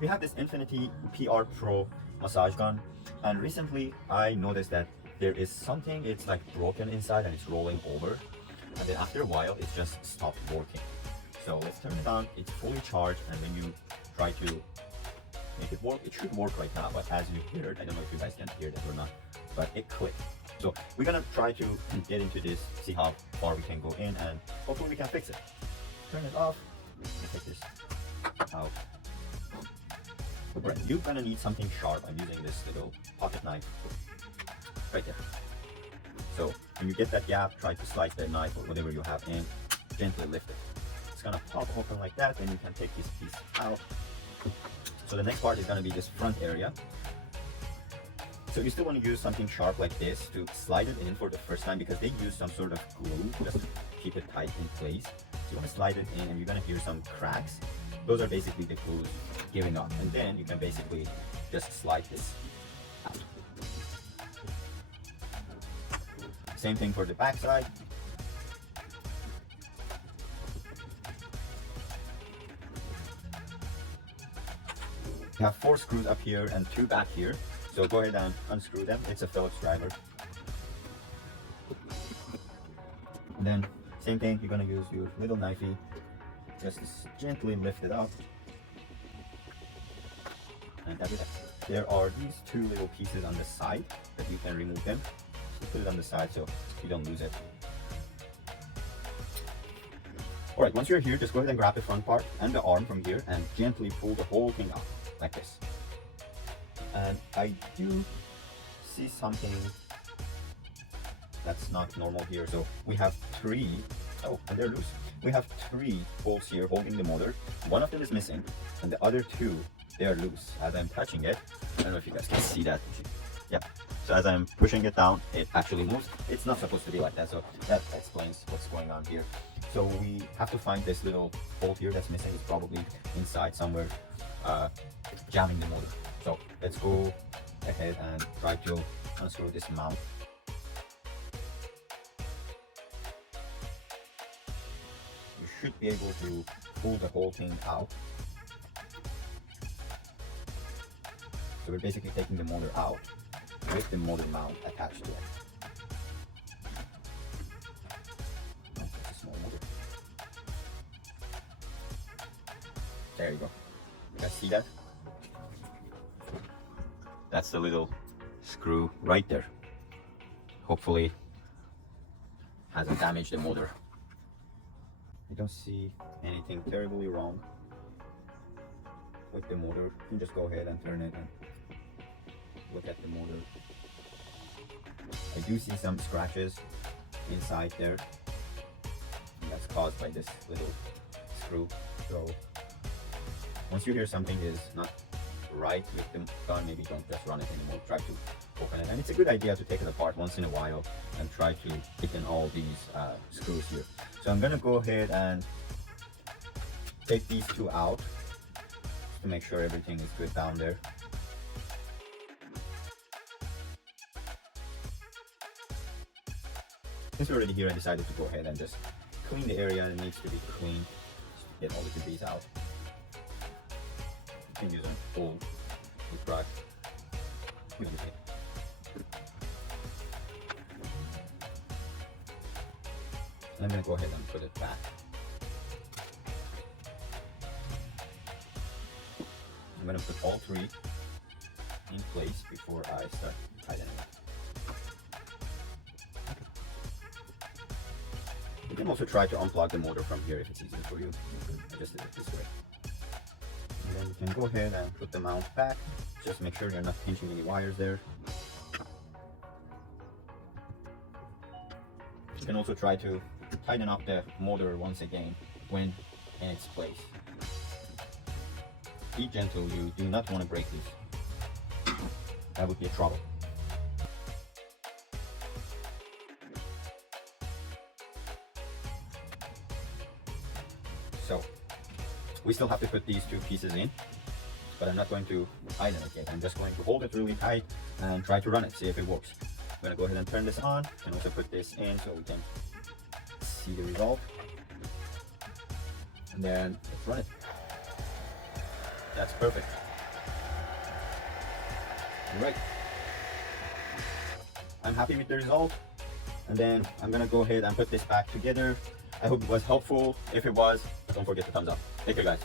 we have this Infinity PR Pro massage gun, and recently I noticed that there is something, it's like broken inside and it's rolling over, and then after a while it just stopped working. So let's turn it on. It's fully charged, and when you try to make it work, it should work right now, but as you heard, I don't know if you guys can hear that or not, but it clicked. So we're gonna try to get into this, see how far we can go in, and hopefully we can fix it. Turn it off. Take this out. Right, you're gonna need something sharp. I'm using this little pocket knife right there. So when you get that gap, try to slice the knife or whatever you have in, gently lift it. It's gonna pop open like that, then you can take this piece out. So the next part is gonna be this front area. So you still want to use something sharp like this to slide it in for the first time, because they use some sort of glue just to keep it tight in place. So you want to slide it in, and you're going to hear some cracks. Those are basically the glues giving up, and then you can basically just slide this out. Same thing for the back side. You have 4 screws up here and 2 back here. So go ahead and unscrew them. It's a Phillips driver. And then same thing, you're gonna use your little knifey, just gently lift it up. And that's it. There are these 2 little pieces on the side that you can remove them. Just put it on the side so you don't lose it. Alright, once you're here, just go ahead and grab the front part and the arm from here and gently pull the whole thing out like this. And I do see something that's not normal here. So we have 3, oh, and they're loose. We have 3 bolts here holding the motor. One of them is missing, and the other 2, they are loose. As I'm touching it, I don't know if you guys can see that. Yep. So as I'm pushing it down, it actually moves. It's not supposed to be like that, so that explains what's going on here. So we have to find this little bolt here that's missing. It's probably inside somewhere, jamming the motor. So let's go ahead and try to unscrew this mount. You should be able to pull the whole thing out. So we're basically taking the motor out with the motor mount attached to it. It's a small motor. There you go. You guys see that? That's the little screw right there. Hopefully hasn't damaged the motor. I don't see anything terribly wrong with the motor. You can just go ahead and turn it and look at the motor. I do see some scratches inside there. And that's caused by this little screw. So once you hear something is not right with the gun, maybe don't just run it anymore. Try to open it, and it's a good idea to take it apart once in a while and try to tighten all these screws here. So I'm gonna go ahead and take these 2 out to make sure everything is good down there. Since we're already here, I decided to go ahead and just clean the area that needs to be cleaned, just to get all the debris out. You can use a full toothbrush. And I'm going to go ahead and put it back. I'm going to put all 3 in place before I start tightening it. You can also try to unplug the motor from here if it's easier for you. I just did it this way. And then you can go ahead and put the mount back. Just make sure you're not pinching any wires there. You can also try to tighten up the motor once again when in its place. Be gentle, you do not want to break these. That would be a trouble. So we still have to put these 2 pieces in, but I'm not going to tighten it yet. I'm just going to hold it really tight and try to run it, see if it works. I'm going to go ahead and turn this on and also put this in so we can see the result. And then let's run it. That's perfect. Alright. I'm happy with the result. And then I'm gonna go ahead and put this back together. I hope it was helpful. If it was, don't forget to thumbs up. Take care, guys.